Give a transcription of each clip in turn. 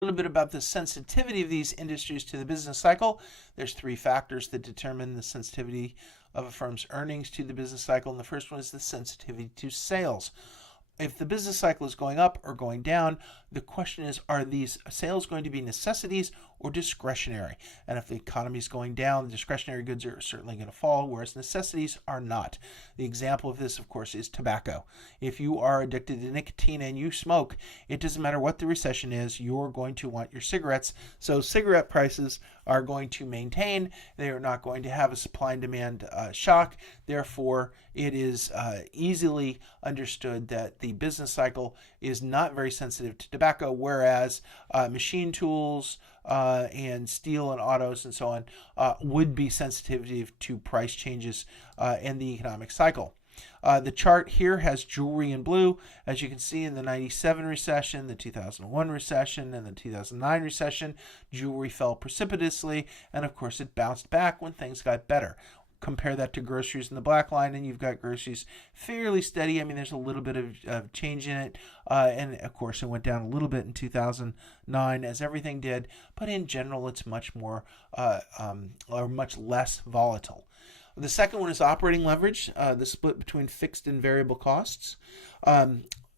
little bit about the sensitivity of these industries to the business cycle. There's three factors that determine the sensitivity of a firm's earnings to the business cycle, and the first one is the sensitivity to sales. If the business cycle is going up or going down, the question is, are these sales going to be necessities or discretionary? And if the economy is going down, the discretionary goods are certainly going to fall, whereas necessities are not. The example of this, of course, is tobacco. If you are addicted to nicotine and you smoke, it doesn't matter what the recession is, you're going to want your cigarettes. So cigarette prices are going to maintain. They are not going to have a supply and demand shock. Therefore, it is easily understood that the business cycle is not very sensitive to tobacco, whereas machine tools and steel and autos and so on would be sensitive to price changes and the economic cycle. The chart here has jewelry in blue. As you can see, in the 97 recession, the 2001 recession, and the 2009 recession, jewelry fell precipitously, and of course it bounced back when things got better. Compare that to groceries in the black line, and you've got groceries fairly steady. I mean, there's a little bit of change in it, and of course it went down a little bit in 2009, as everything did, but in general it's much more or much less volatile. The second one is operating leverage, the split between fixed and variable costs.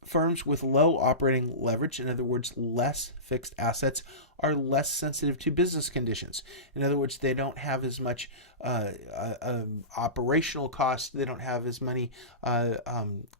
Firms with low operating leverage, in other words, less fixed assets, are less sensitive to business conditions. In other words, they don't have as much operational costs. They don't have as many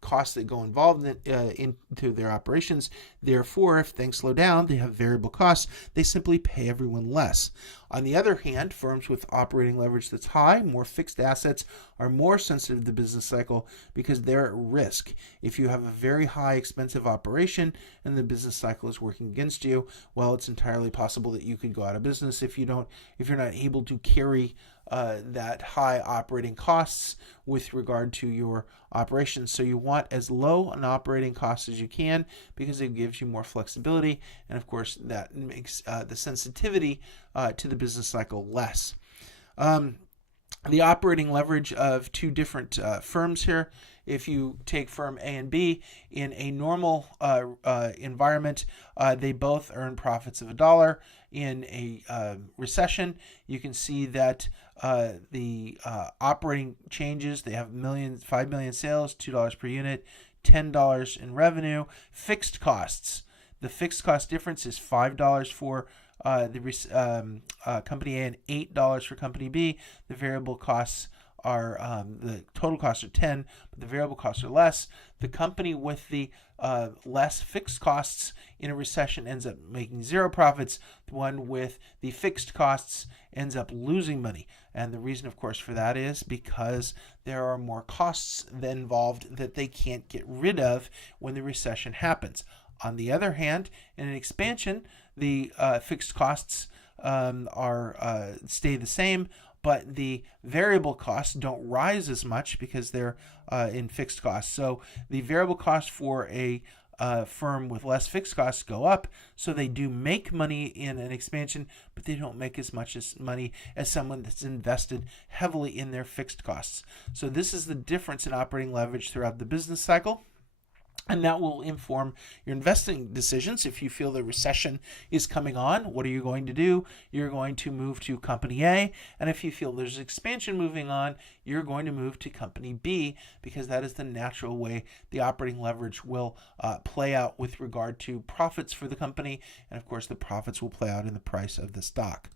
costs that go involved into their operations. Therefore, if things slow down, they have variable costs. They simply pay everyone less. On the other hand, firms with operating leverage that's high, more fixed assets, are more sensitive to the business cycle because they're at risk. If you have a very high expensive operation and the business cycle is working against you, well, it's entirely possible that you could go out of business if you're not able to carry that high operating costs with regard to your operations. So you want as low an operating cost as you can because it gives you more flexibility, and of course that makes the sensitivity to the business cycle less. The operating leverage of two different firms here. If you take firm A and B, in a normal environment, they both earn profits of $1. In a recession, you can see that the operating changes. They have 5 million sales, $2 per unit, $10 in revenue. Fixed costs. The fixed cost difference is $5 for company A and $8 for company B. The variable costs are the total costs are 10, but the variable costs are less. The company with the less fixed costs in a recession ends up making zero profits. The one with the fixed costs ends up losing money. And the reason, of course, for that is because there are more costs involved that they can't get rid of when the recession happens. On the other hand, in an expansion, the fixed costs stay the same, but the variable costs don't rise as much because they're in fixed costs. So the variable costs for a firm with less fixed costs go up, so they do make money in an expansion, but they don't make as much money as someone that's invested heavily in their fixed costs. So this is the difference in operating leverage throughout the business cycle. And that will inform your investing decisions. If you feel the recession is coming on, what are you going to do? You're going to move to company A. And if you feel there's expansion moving on, you're going to move to company B, because that is the natural way the operating leverage will play out with regard to profits for the company. And of course, the profits will play out in the price of the stock.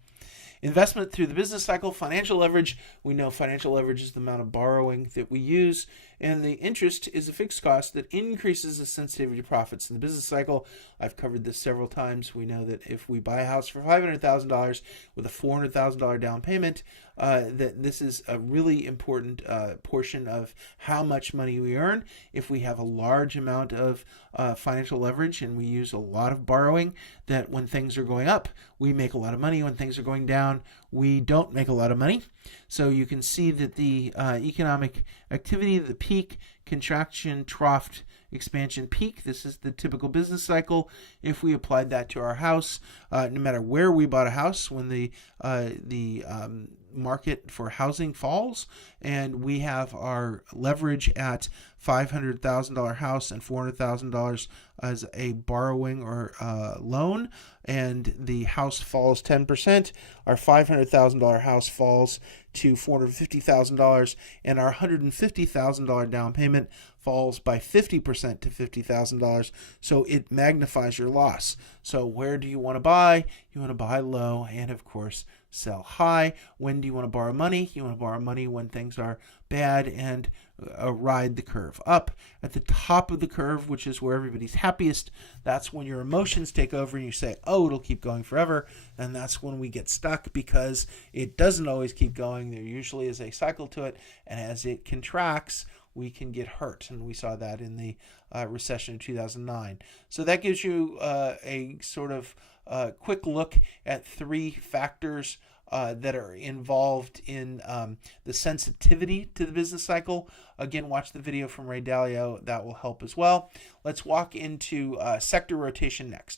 Investment through the business cycle, financial leverage. We know financial leverage is the amount of borrowing that we use, and the interest is a fixed cost that increases the sensitivity to profits in the business cycle. I've covered this several times. We know that if we buy a house for $500,000 with a $400,000 down payment, that this is a really important portion of how much money we earn. If we have a large amount of financial leverage and we use a lot of borrowing, that when things are going up, we make a lot of money. When things are going down, we don't make a lot of money. So you can see that the economic activity, the peak, contraction, trough, expansion, peak. This is the typical business cycle. If we applied that to our house, no matter where we bought a house, when market for housing falls, and we have our leverage at $500,000 house and $400,000 as a borrowing or loan, and the house falls 10%, our $500,000 house falls to $450,000, and our $150,000 down payment falls by 50% to $50,000. So it magnifies your loss. So where do you want to buy? You want to buy low and, of course, sell high. When do you want to borrow money? You want to borrow money when things are bad and ride the curve up. At the top of the curve, which is where everybody's happiest, that's when your emotions take over and you say, oh, it'll keep going forever. And that's when we get stuck, because it doesn't always keep going. There usually is a cycle to it. And as it contracts, we can get hurt. And we saw that in the recession of 2009. So that gives you a sort of quick look at three factors that are involved in the sensitivity to the business cycle. Again, watch the video from Ray Dalio. That will help as well. Let's walk into sector rotation next.